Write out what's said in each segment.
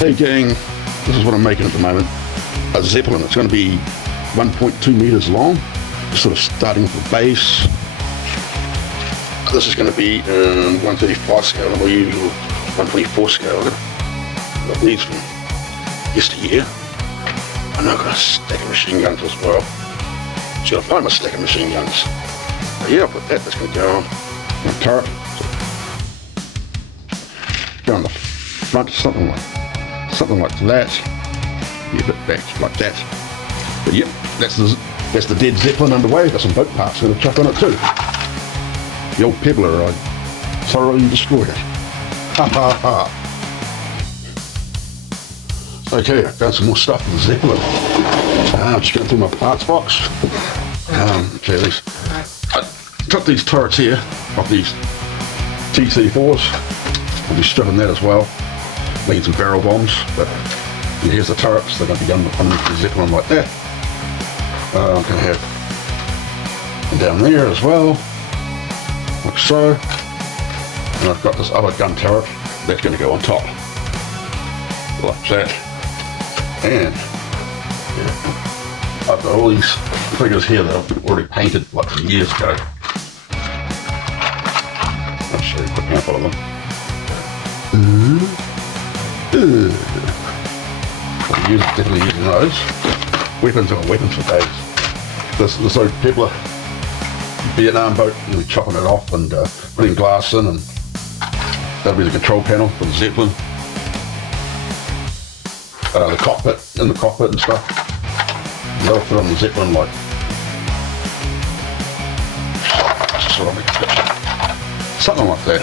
Hey gang, this is what I'm making at the moment. A Zeppelin. It's going to be 1.2 meters long, sort of starting from the base. This is going to be in 135 scale, not my usual 124 scale. I got these from yesteryear. And I've got a stack of machine guns as well. Just got to find my stack of machine guns. But yeah, I'll put that. That's going to go on my turret. Go on the front, something like that. Yeah, a bit back like that. But yep, that's the Dead Zeppelin underway. Got some boat parts going to chuck on it too. The old pebbler, I thoroughly destroyed it. Ha ha ha. Okay, I've done some more stuff with the Zeppelin. I'm just going through my parts box. Okay, I took these turrets here off these TC4s. I'll be stripping that as well. Making some barrel bombs, but here's the turrets. They're going to be done underneath the Zeppelin like that. I'm going to have one down there as well, like so. And I've got this other gun turret that's going to go on top, like that. And yeah, I've got all these figures here that I've already painted like from years ago. I'll show you a quick example of them. Definitely using those. Weapons are weapons for days. This old pebbler Vietnam boat, you'll be chopping it off and putting glass in, and that'll be the control panel for the Zeppelin. The cockpit, in the cockpit and stuff. And they'll fit on the Zeppelin like something like that.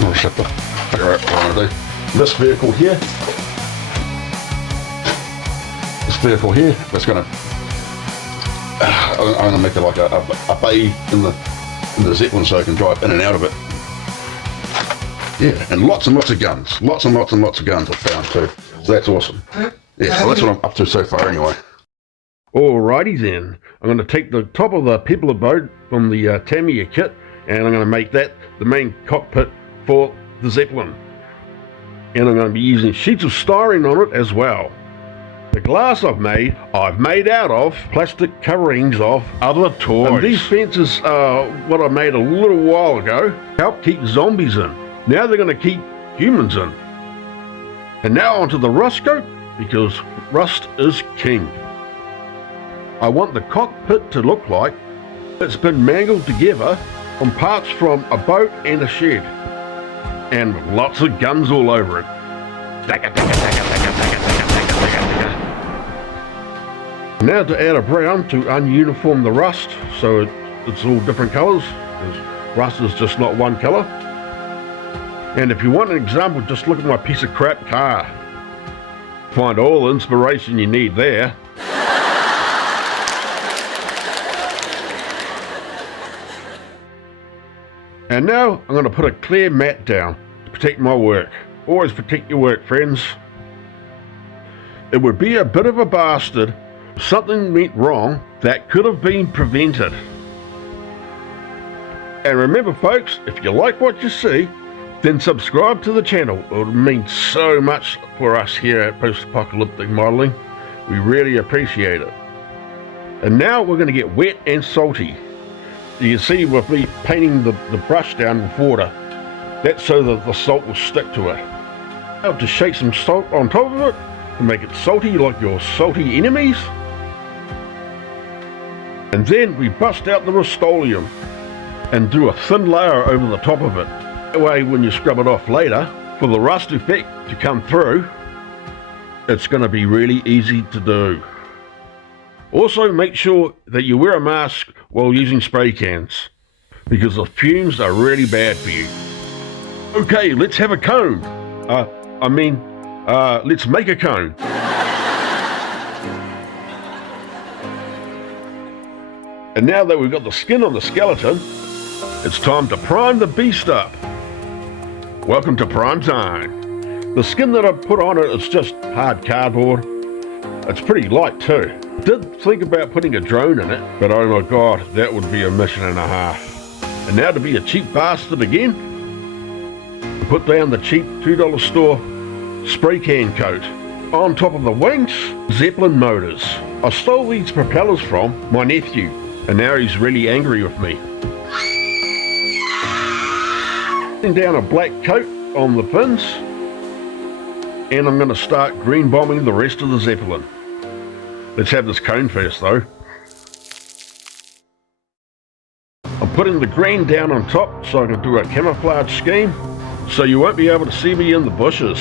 I'll just have to figure out what I want to do. This vehicle here, that's going to, I'm going to make it like a bay in the Zeppelin so I can drive in and out of it. Yeah, and lots and lots of guns. Lots and lots of guns I've found too. So that's awesome. Yeah, so that's what I'm up to so far anyway. Alrighty then. I'm going to take the top of the pebbler boat from the Tamiya kit, and I'm going to make that the main cockpit for the Zeppelin. And I'm going to be using sheets of styrene on it as well. The glass I've made out of plastic coverings of other toys. And these fences are what I made a little while ago. Help keep zombies in. Now they're going to keep humans in. And now onto the rust coat, because rust is king. I want the cockpit to look like it's been mangled together from parts from a boat and a shed. And with lots of guns all over it. Now to add a brown to ununiform the rust, so it's all different colours, because rust is just not one colour. And if you want an example, just look at my piece of crap car. Find all the inspiration you need there. And now I'm going to put a clear mat down to protect my work. Always protect your work, friends. It would be a bit of a bastard if something went wrong that could have been prevented. And remember folks, if you like what you see, then subscribe to the channel. It would mean so much for us here at Post-Apocalyptic Modeling. We really appreciate it. And now we're going to get wet and salty. You can see with me painting the brush down with water, that's so that the salt will stick to it. Now to shake some salt on top of it to make it salty like your salty enemies. And then we bust out the Rust-Oleum and do a thin layer over the top of it. That way when you scrub it off later, for the rust effect to come through, it's going to be really easy to do. Also, make sure that you wear a mask while using spray cans, because the fumes are really bad for you. Okay, let's have a cone. Let's make a cone. And now that we've got the skin on the skeleton, it's time to prime the beast up. Welcome to prime time. The skin that I put on it is just hard cardboard. It's pretty light too. Did think about putting a drone in it, but oh my god, that would be a mission and a half. And now to be a cheap bastard again, Put down the cheap $2 store spray can coat. On top of the wings, Zeppelin motors. I stole these propellers from my nephew, and now he's really angry with me. Putting down a black coat on the fins, and I'm going to start green bombing the rest of the Zeppelin. Let's have this cone first though. I'm putting the green down on top so I can do a camouflage scheme, so you won't be able to see me in the bushes.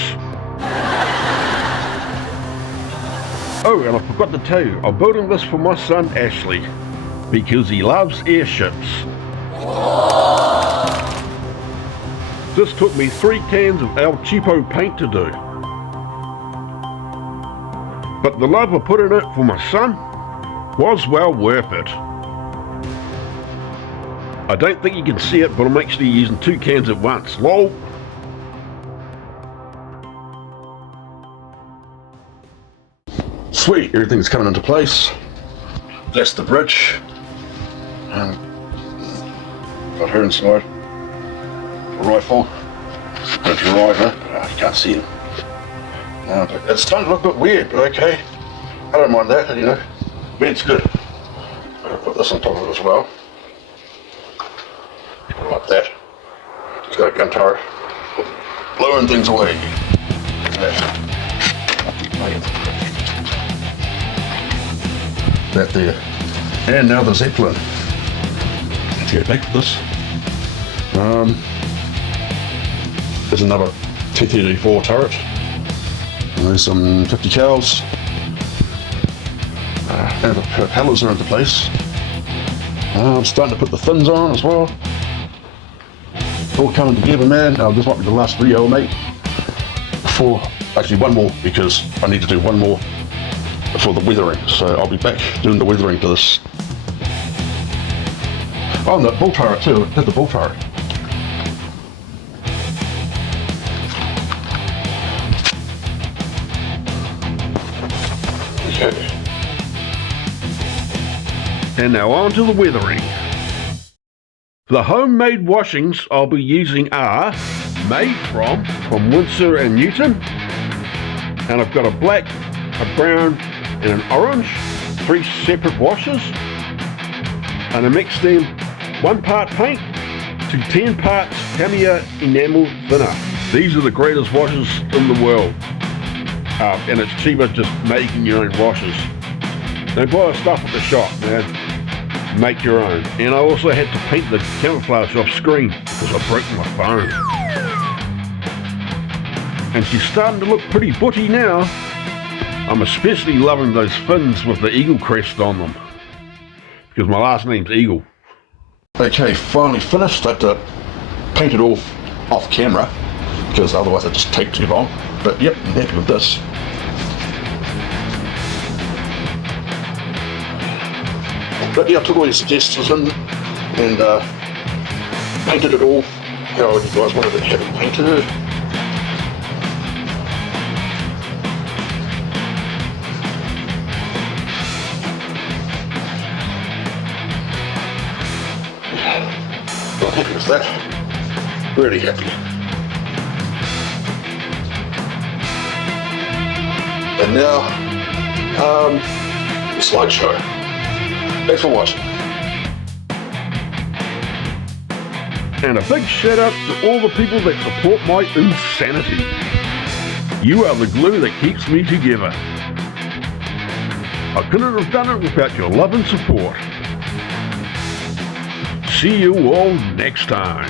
Oh, and I forgot to tell you, I'm building this for my son Ashley, because he loves airships. This took me 3 cans of El Cheapo paint to do. But the love I put in it for my son was well worth it. I don't think you can see it, but I'm actually using 2 cans at once. Lol. Sweet, everything's coming into place. That's the bridge. Got her inside. Rifle. That's right, huh? Oh, you can't see him. No, but it's starting to look a bit weird, but okay. I don't mind that, you know. Weird's good. I'll put this on top of it as well. Like that. It's got a gun turret. Blowing things away. That there. And now the Zeppelin. Let's go back to this. There's another T-34 turret. And there's some 50 cals. And the propellers are into place. I'm starting to put the fins on as well. All coming together, man. This might be the last video I'll make before, actually one more, because I need to do one more for the weathering. So I'll be back doing the weathering to this. Oh, and the bull turret too. Did the bull turret. Okay. And now on to the weathering. The homemade washings I'll be using are made from Winsor & Newton, and I've got a black, a brown and an orange, 3 separate washes, and I mixed them 1 part paint to 10 parts Tamiya enamel thinner. These are the greatest washes in the world, and it's cheaper just making your own washes. Don't buy stuff at the shop, man. Make your own. And I also had to paint the camouflage off screen because I broke my phone. And she's starting to look pretty butty now. I'm especially loving those fins with the eagle crest on them, because my last name's Eagle. Okay, finally finished. I had to paint it off camera because otherwise it just take too long. But yep, I'm happy with this. But yeah, I took all your suggestions in and painted it all how you guys wanted to have it painted. I'm happy with that. Really happy. And now, the slideshow. Thanks for watching. And a big shout out to all the people that support my insanity. You are the glue that keeps me together. I couldn't have done it without your love and support. See you all next time.